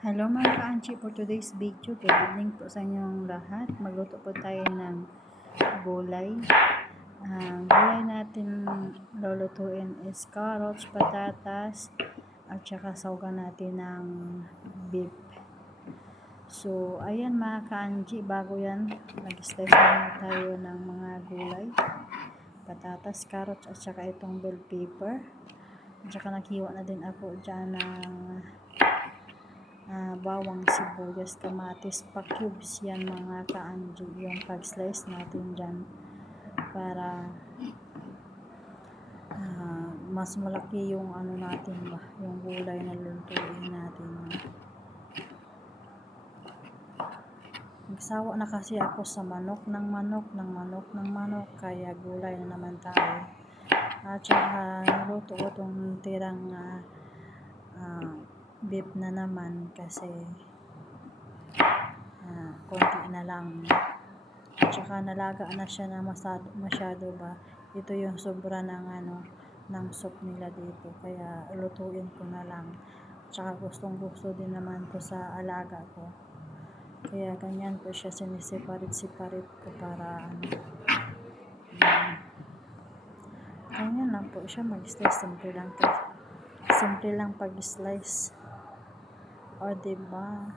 Hello mga ka-Anchi, for today's video, good evening po sa inyong lahat. Magluto po tayo ng gulay. Ang gulay natin lulutuin is carrots, patatas, at saka saugan natin ng beef. So, ayan mga ka-Anchi, bago yan, nag-slice muna tayo ng mga gulay. Patatas, carrots, at saka itong bell pepper. At saka naghiwa na din ako dyan ng bawang, sibuyas, kamatis, pa-cubes yan mga ka-Anji, yung pag-slice natin dyan para mas malaki yung ano natin ba, yung gulay na lulutuin natin. Nagsawa na kasi ako sa manok, kaya gulay na naman tayo. At saka naluto ko itong tirang beef na naman kasi konti na lang. At saka nalaga na siya na masyado ba. Ito yung sobra ng ng soup nila dito. Kaya lutuin ko na lang. At saka gustong gusto din naman to sa alaga ko. Kaya ganyan po siya sinisiparit-siparit ko para ganyan lang po siya mag-slice. Simple lang pag-slice. O diba?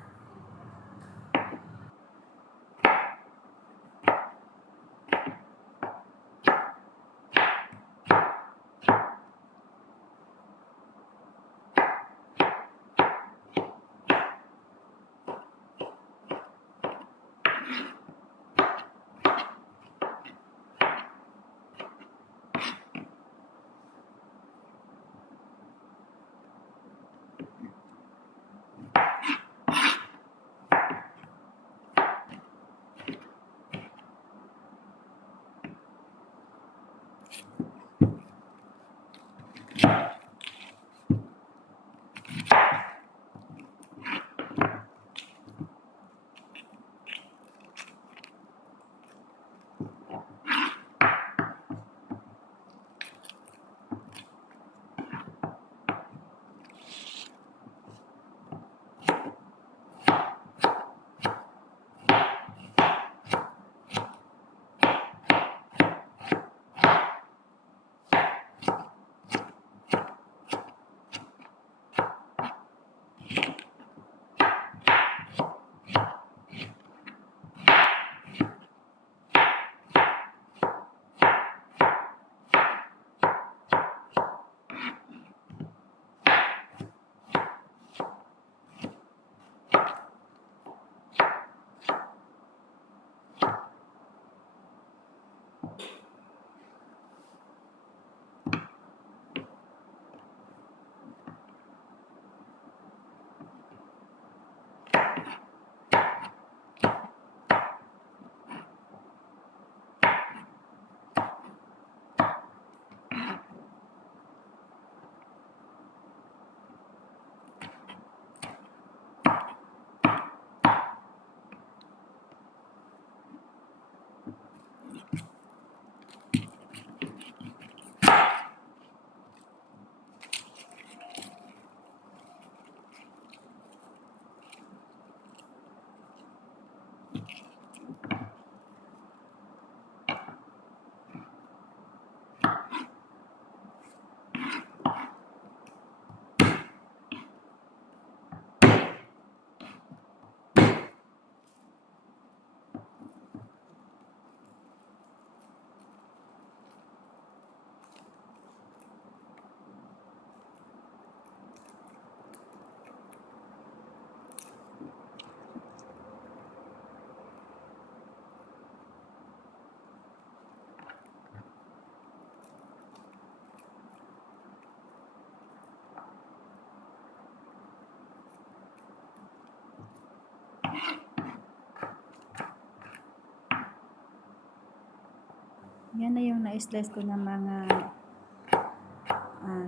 Yan na yung na-slice ko ng mga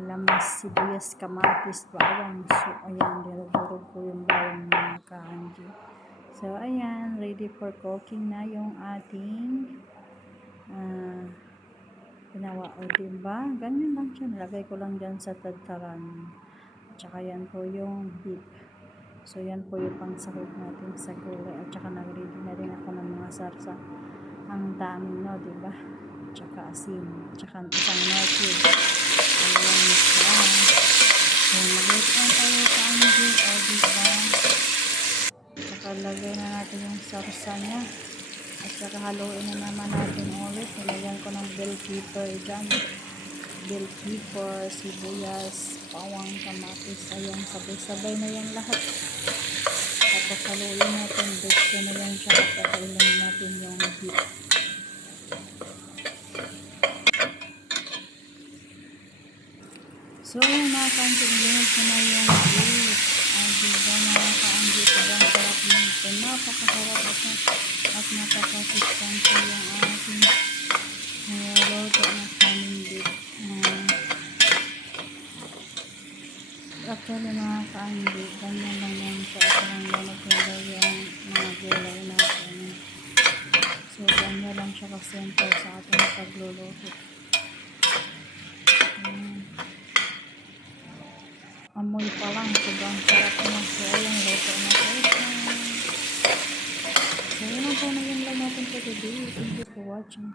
lamas, sibuyas, kamatis, bawang. So, ayan, dirog-durog ko yung bawang mga ka-Anji. So, ayan, ready for cooking na yung ating ginawa. O, diba? Ganyan lang siya. Nilagay ko lang dyan sa tadtaran. Tsaka yan po yung beef. So, yan po yung pangsahog natin sa gulay. At saka nag-ready na rin ako ng mga sarsa. Ang dami, no, diba? At saka asin. At saka isang notebook. Ayan siya. So, mag-ready na tayo sa anggi. O, diba? At saka lagay na natin yung sarsa niya. At saka haluin na naman natin ulit. Nilagyan ko ng bell pepper dyan. Bell pepper, sibuyas, bawang, kamatis. Ayan, sabay-sabay na yan lahat. Tapos haluin natin. Dito na yan siya. At kakailan natin yung beef. So, yung mga kaanggit, linis ko na yung beef. Ang diba mga kaanggit, ang sarap nito. Napakasarap at napakasustansya yung ating niluluto na kanin beef. Actually mga kaanggit, ganyan lang yan siya. At lang lalagay yung mga gulay natin. So, ganyan lang siya kasimple sa ating pagluluto. Amoy pa lang, sobrang sarap na. So, ayun, luto na tayo. So, yun ang po na yun lang natin for today. Thank you for watching.